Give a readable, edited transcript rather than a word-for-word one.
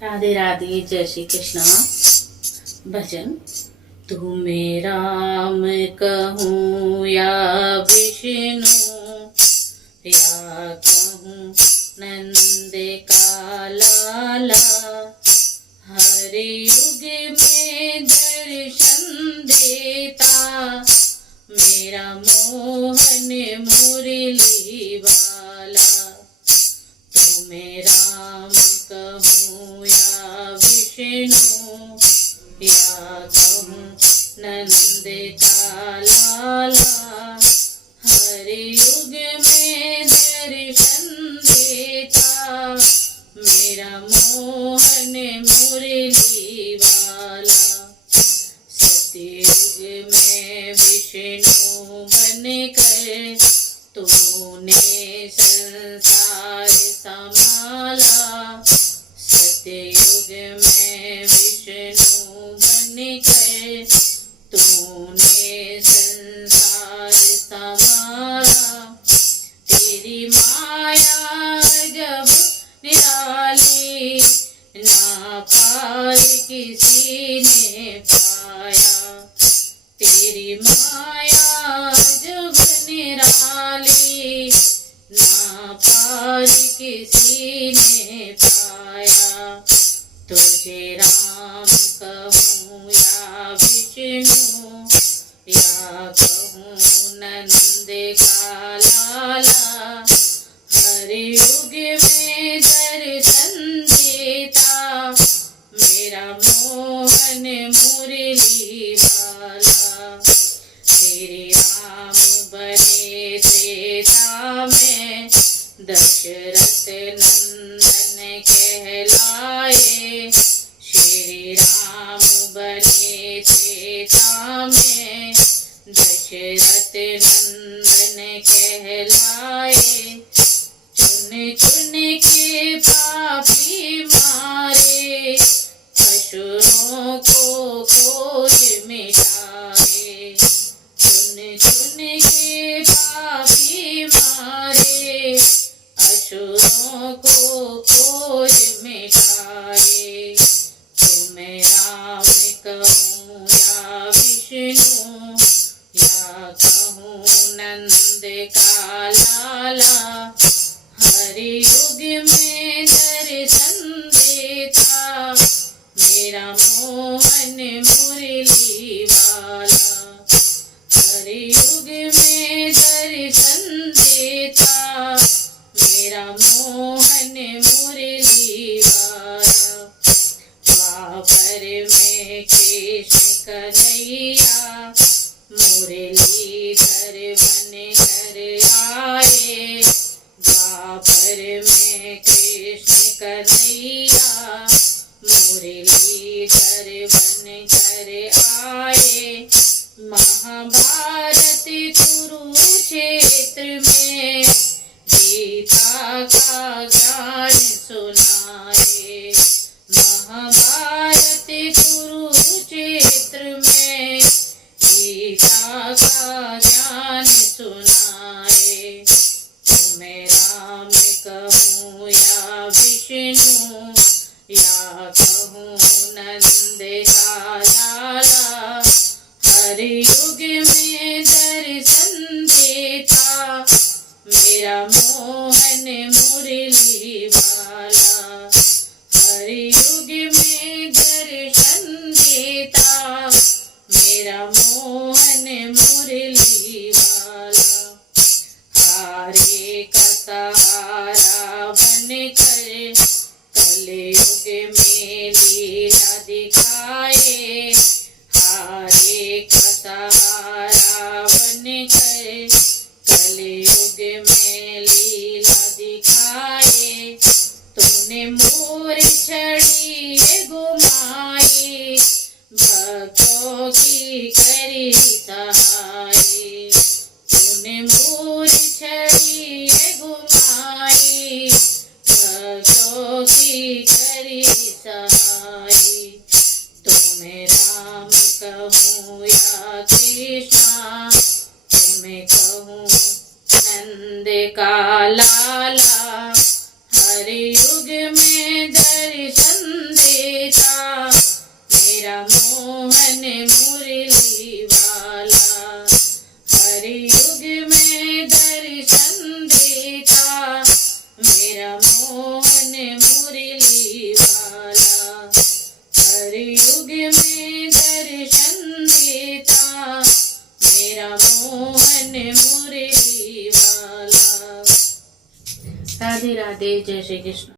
राधे राधे, जय श्री कृष्णा। भजन। तुम्हें राम कहूँ या विष्णु, या कहूँ नंद का लाला, हर युग में दर्शन देता, मेरा मोहन मुरली वाला। तुम्हें राम कहूँ या विष्णु, या कहूँ नंद का लाला, हर युग में दर्शन देता, मेरा मोहन मुरली वाला। सतयुग में विष्णु बनकर तूने संसार संभाला, सतयुग में विष्णु बनकर तूने संसार संभाला। तेरी माया जब निराली, ना पार किसी ने पाया, तेरी माया जब निराली, ना पार किसी ने पाया। तुझे राम कहूँ या विष्णु, या कहूँ नंद का लाला, हर युग में दर्शन देता, मेरा मोहन मुरली वाला। तेरे राम बने त्रेता में, दशरथ नंदन कहलाए, श्री राम बने त्रेता में, दशरथ नंदन कहलाए। चुन चुन के पापी मारे, असुरों को खोज मिटाए। चुन चुन के पापी मारे, असुरों को खोज मिटाए। तुम्हें राम कहूँ या विष्णु, या कहूँ नंद का लाला, हर युग में दर्शन देता, मेरा मोहन मुरली वाला। हर युग में दर्शन देता, मेरा मोहन मुरली वाला। द्वापर में कृष्ण कन्हैया, मुरलीधर बन कर आए। द्वापर में कृष्ण कन्हैया, मुरलीधर बन कर आए। महाभारत कुरुक्षेत्र में गीता का ज्ञान सुनाए। महाभारत कुरुक्षेत्र में गीता का ज्ञान सुनाए। तुम्हें राम कहूँ या विष्णु, या कहूँ नंद का लाला, हर युग में दर्शन देता, मेरा मोहन मुरली वाला। हर युग में दर्शन देता, मेरा मोहन मुरली वाला। हारे का सहारा बनकर कलयुग में लीला दिखाए। हारे का सहारा बनकर कलयुग में लीला दिखाए। तूने मोर छड़ी घुमाई, भक्तों की करी सहाय। तूने मोर छड़ी घुमाई, भक्तों की करी सहाय। तुम्हें राम कहूँ या कृष्णा, तुम्हें कहूँ नंद का लाला, हर युग में दर्शन देता मेरा मोहन मुरली वाला। हर युग में दर्शन देता मेरा मोहन मुरली वाला। हर युग में दर्शन देता मेरा मोहन मुरली वाला। राधे राधे, जय श्री कृष्ण।